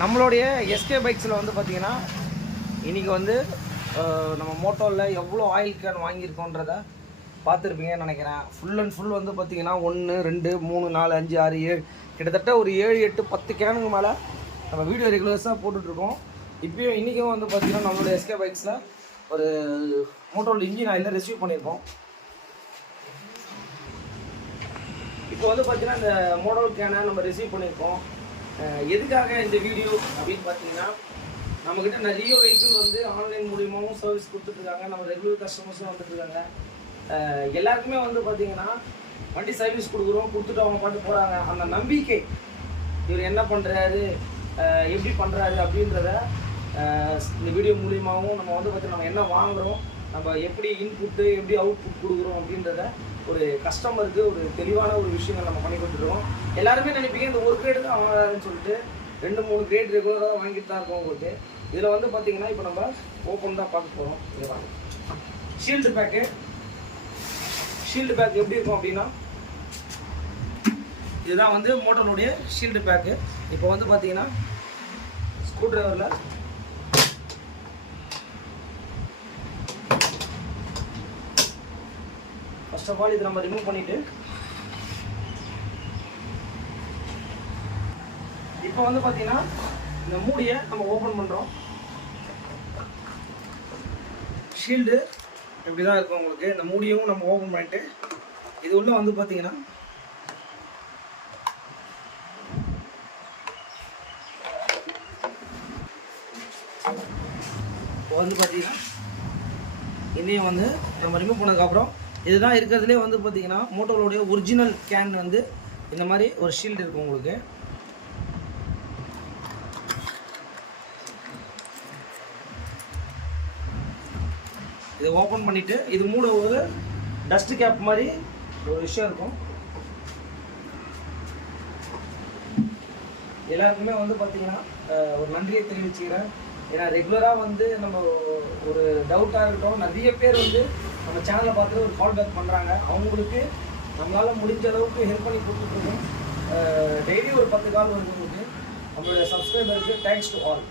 நம்மளுடைய எஸ்கே பைக்ஸில் வந்து பார்த்திங்கன்னா இன்றைக்கி வந்து நம்ம மோட்டோவில் எவ்வளோ ஆயில் கேன் வாங்கியிருக்கோன்றதை பார்த்துருப்பீங்கன்னு நினைக்கிறேன். ஃபுல் அண்ட் ஃபுல் வந்து பார்த்திங்கன்னா 1 2 3 4 5 6 7 கிட்டத்தட்ட ஒரு 7 8 10 கேனுக்கு மேலே நம்ம வீடியோ ரெகுலர்ஸாக போட்டுட்ருக்கோம். இப்போயும் இன்றைக்கும் வந்து பார்த்திங்கன்னா நம்மளுடைய எஸ்கே பைக்ஸில் ஒரு மோட்டோவில் இன்ஜின் ஆயிலில் ரிசீவ் பண்ணியிருக்கோம். இப்போ வந்து பார்த்திங்கன்னா இந்த மோட்டோல் கேனை நம்ம ரிசீவ் பண்ணியிருக்கோம். எதுக்காக இந்த வீடியோ அப்படின்னு பார்த்தீங்கன்னா, நம்மக்கிட்ட நிறைய வெஹிக்கிள் வந்து ஆன்லைன் மூலியமாகவும் சர்வீஸ் கொடுத்துட்ருக்காங்க. நம்ம ரெகுலர் கஸ்டமர்ஸும் வந்துட்டுருக்காங்க. எல்லாருக்குமே வந்து பார்த்திங்கன்னா வண்டி சர்வீஸ் கொடுத்துட்டு அவங்க பாட்டு போகிறாங்க. அந்த நம்பிக்கை இவர் என்ன பண்ணுறாரு, எப்படி பண்ணுறாரு அப்படின்றத இந்த வீடியோ மூலியமாகவும் நம்ம வந்து பார்த்திங்கன்னா நம்ம என்ன வாங்குகிறோம், நம்ம எப்படி இன்புட்டு எப்படி அவுட்புட் கொடுக்குறோம் அப்படின்றத ஒரு கஸ்டமருக்கு ஒரு தெளிவான ஒரு விஷயங்கள் நம்ம பண்ணி கொடுத்துருவோம். எல்லாருமே நினைப்பீங்க இந்த ஒரு கிரேடு தான் வாங்குறாருன்னு சொல்லிட்டு 2-3 கிரேட் ரெகுலராக வாங்கிட்டு தான் இருக்கோம் உங்களுக்கு. இதில் வந்து பார்த்திங்கன்னா இப்போ நம்ம ஓப்பன் தான் பார்க்க போகிறோம். இதுதான் ஷீல்டு பேக்கு. ஷீல்டு பேக் எப்படி இருக்கும் அப்படின்னா, இதுதான் வந்து மோட்டருடைய ஷீல்டு பேக்கு. இப்போ வந்து பார்த்திங்கன்னா ஸ்க்ரூ டிரைவரில் ஃபர்ஸ்ட் ஆஃப் ஆல் இதை நம்ம ரிமூவ் பண்ணிவிட்டு இப்போ வந்து பார்த்தீங்கன்னா இந்த மூடியை நம்ம ஓப்பன் பண்ணுறோம். ஷீல்டு இப்படி தான் இருக்கும் உங்களுக்கு. இந்த மூடியும் நம்ம ஓப்பன் பண்ணிட்டு இது உள்ள வந்து பார்த்தீங்கன்னா இப்போ வந்து பார்த்தீங்கன்னா இதையும் வந்து நம்ம ரிமூவ் பண்ணதுக்கப்புறம் இதுதான் இருக்கிறதுலே வந்து பார்த்திங்கன்னா மோட்டோவோடைய ஒரிஜினல் கேன் வந்து இந்த மாதிரி ஒரு ஷீல்டு இருக்கும் உங்களுக்கு. இதை ஓப்பன் பண்ணிவிட்டு இது மூட ஒரு டஸ்ட் கேப் மாதிரி ஒரு விஷயம் இருக்கும். எல்லாருக்குமே வந்து பார்த்திங்கன்னா ஒரு நன்றியை தெரிவிச்சுக்கிறேன். ஏன்னா ரெகுலராக வந்து நம்ம ஒரு டவுட்டாக இருக்கட்டும், நிறைய பேர் வந்து நம்ம சேனலை பார்த்துட்டு ஒரு கால் பேக் பண்ணுறாங்க. அவங்களுக்கு நம்மளால் முடிஞ்ச அளவுக்கு ஹெல்ப் பண்ணி கொடுத்துட்ருக்கோம். டெய்லி ஒரு 10 கால் வருது உங்களுக்கு. நம்மளுடைய சப்ஸ்கிரைபருக்கு தேங்க்ஸ் டு ஆல்.